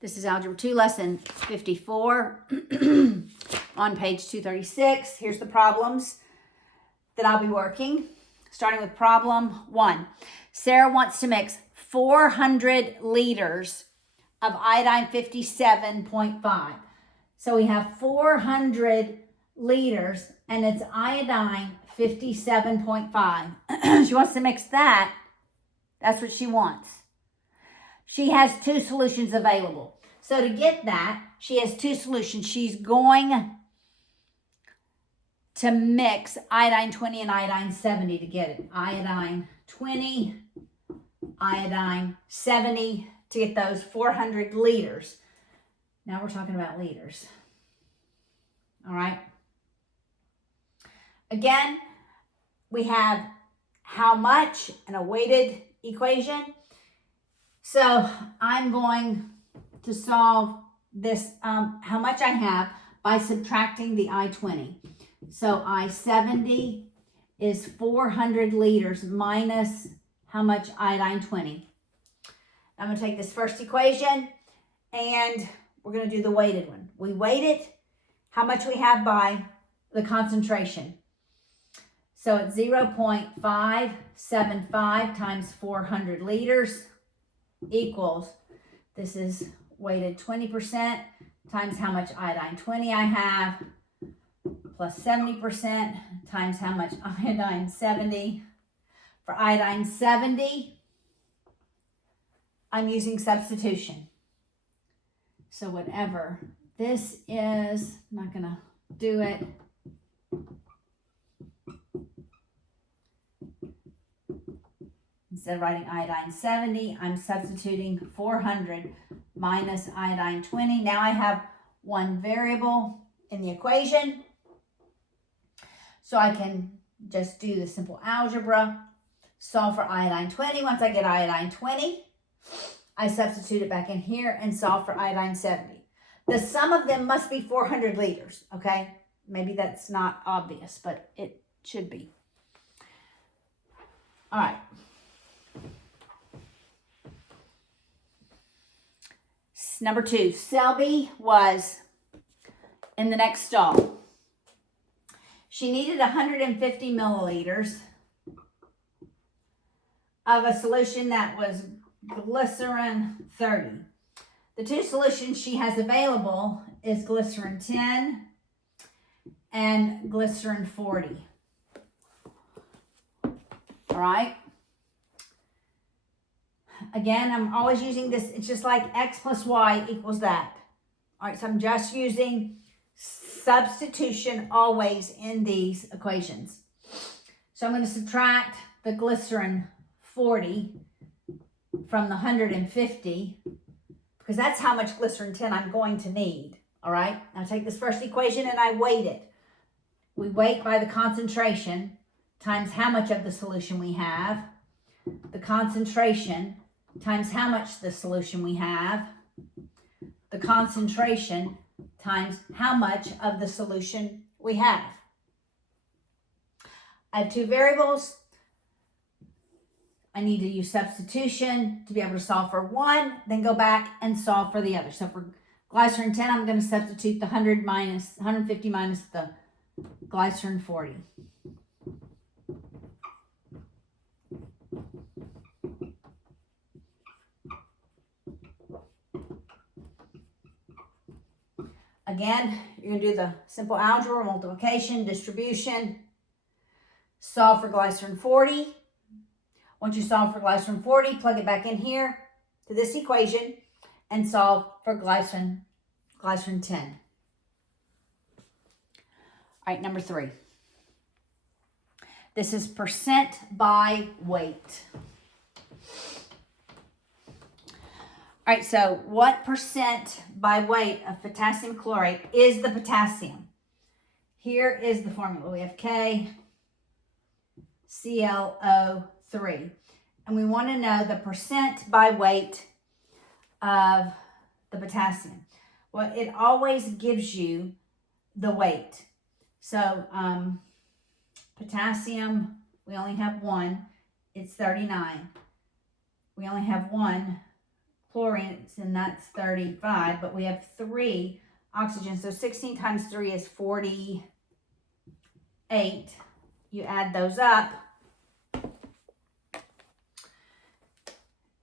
This is Algebra 2, Lesson 54 on page 236. Here's the problems that I'll be working. Starting with problem 1. Sarah wants to mix 400 liters of iodine 57.5. So we have 400 liters and it's iodine 57.5. She wants to mix that. That's what she wants. She has two solutions available. So to get that, she has two solutions. She's going to mix iodine 20 and iodine 70 to get it. Iodine 20, iodine 70 to get those 400 liters. Now we're talking about liters. All right. Again, we have how much and a weighted equation. So I'm going to solve this, how much I have, by subtracting the I-20. So I-70 is 400 liters minus how much iodine 20. I'm going to take this first equation and we're going to do the weighted one. We weight it, how much we have by the concentration. So it's 0.575 times 400 liters equals, this is weighted 20% times how much iodine 20 I have, plus 70% times how much iodine 70. For iodine 70, I'm using substitution. So whatever this is, I'm not going to do it. Instead of writing iodine 70, I'm substituting 400 minus iodine 20. Now I have one variable in the equation. So I can just do the simple algebra, solve for iodine 20. Once I get iodine 20, I substitute it back in here and solve for iodine 70. The sum of them must be 400 liters, okay? Maybe that's not obvious, but it should be. All right. Number 2, Selby was in the next stall. She needed 150 milliliters of a solution that was glycerin 30. The two solutions she has available is glycerin 10 and glycerin 40. All right. Again, I'm always using this. It's just like x plus y equals that. All right, so I'm just using substitution always in these equations. So I'm going to subtract the glycerin 40 from the 150 because that's how much glycerin 10 I'm going to need. All right, now take this first equation and I weight it. We weight by the concentration times how much of the solution we have. The concentration times how much the solution we have, the concentration times how much of the solution we have. I have two variables. I need to use substitution to be able to solve for one, then go back and solve for the other. So for glycerin 10, I'm going to substitute the 150 minus the glycerin 40. Again, you're going to do the simple algebra, multiplication, distribution, solve for glycerin 40. Once you solve for glycerin 40, plug it back in here to this equation and solve for glycerin 10. All right, number 3. This is percent by weight. All right, so what percent by weight of potassium chlorate is the potassium? Here is the formula. We have KClO3. And we want to know the percent by weight of the potassium. Well, it always gives you the weight. So potassium, we only have one. It's 39. We only have one chlorines, and that's 35, but we have 3 oxygen. So 16 times 3 is 48. You add those up,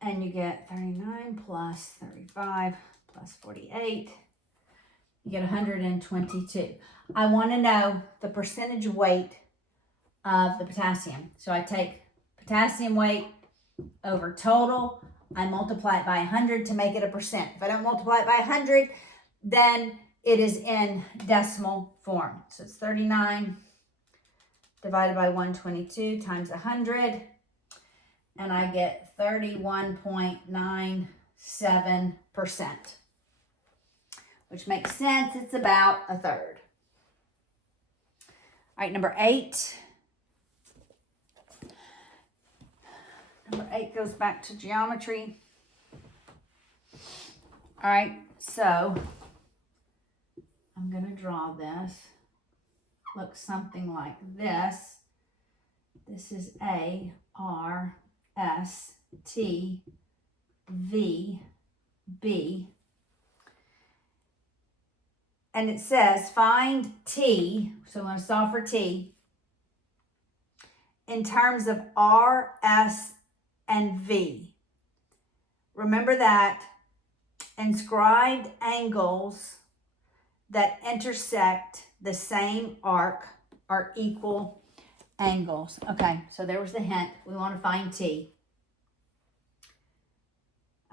and you get 39 plus 35 plus 48. You get 122. I want to know the percentage weight of the potassium. So I take potassium weight over total. I multiply it by 100 to make it a percent. If I don't multiply it by 100, then it is in decimal form. So it's 39 divided by 122 times 100. And I get 31.97%, which makes sense. It's about a third. All right, number 8. Number 8 goes back to geometry. All right, so I'm going to draw this. Looks something like this. This is A, R, S, T, V, B. And it says find T, so I'm going to solve for T, in terms of R, S, and V. Remember that inscribed angles that intersect the same arc are equal angles. Okay, so there was the hint. We want to find T.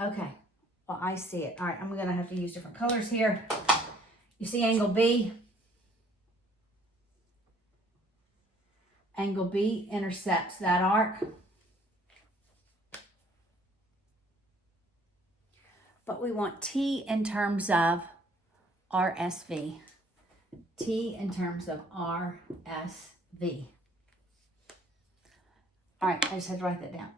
Okay, well, I see it. All right, I'm going to have to use different colors here. You see angle B? Angle B intercepts that arc. But we want T in terms of RSV. T in terms of RSV. All right, I just had to write that down.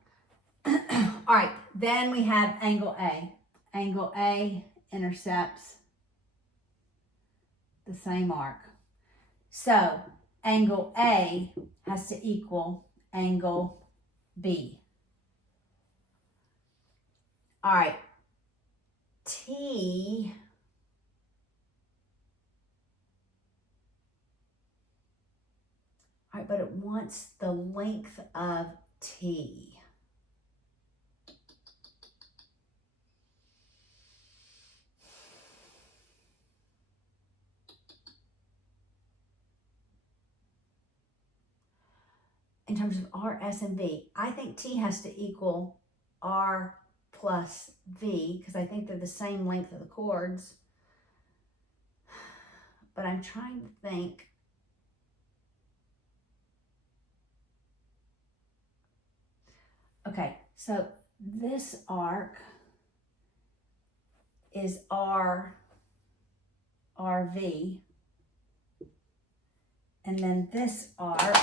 All right, then we have angle A. Angle A intercepts the same arc. So angle A has to equal angle B. All right, T all right, but it wants the length of T. In terms of R, S, and V, I think T has to equal R plus V because I think they're the same length of the chords. But I'm trying to think. Okay, so this arc is RV, and then this arc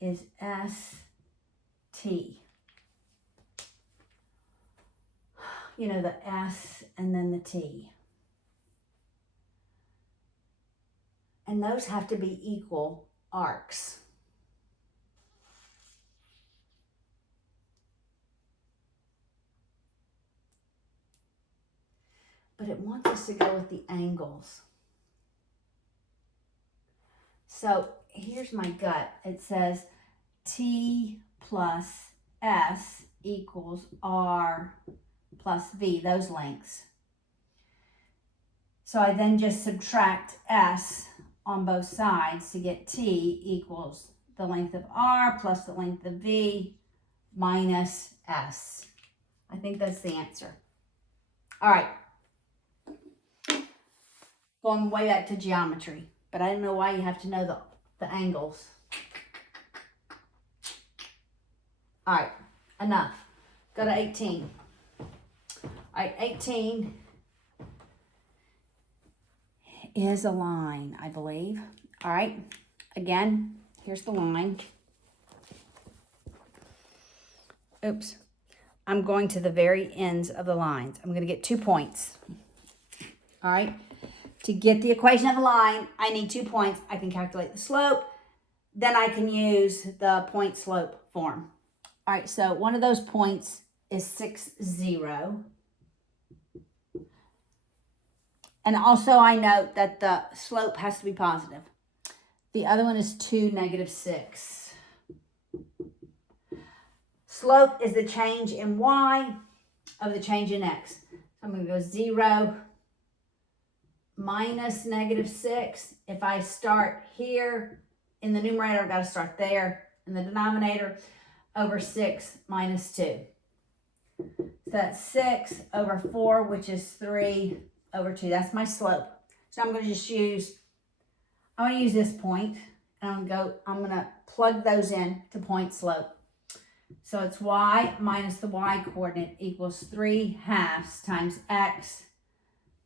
is ST. You know, the S and then the T. And those have to be equal arcs. But it wants us to go with the angles. So here's my gut. It says T plus S equals R plus V, those lengths. So I then just subtract S on both sides to get T equals the length of R plus the length of V minus S. I think that's the answer. All right. Going way back to geometry, but I don't know why you have to know the angles. All right, enough. Go to 18. All right, 18 is a line, I believe. All right, again, here's the line. Oops. I'm going to the very ends of the lines. I'm going to get 2 points. All right. To get the equation of the line, I need 2 points. I can calculate the slope. then I can use the point slope form. All right, so one of those points is 6, 0. And also I note that the slope has to be positive. The other one is 2, negative 6. Slope is the change in y of the change in x. So I'm going to go 0 minus negative 6. If I start here in the numerator, I've got to start there in the denominator, over 6 minus 2. So that's 6 over 4, which is 3 over 2. That's my slope. So I'm going to just use, I'm going to use this point, and I'm going to plug those in to point slope. So it's y minus the y coordinate equals 3/2 times x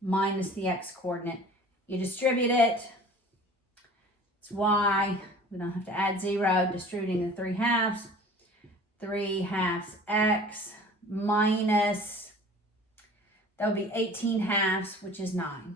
minus the x coordinate. You distribute it. It's y. We don't have to add 0. Distributing the 3/2. 3/2 x minus, that would be 18/2, which is 9.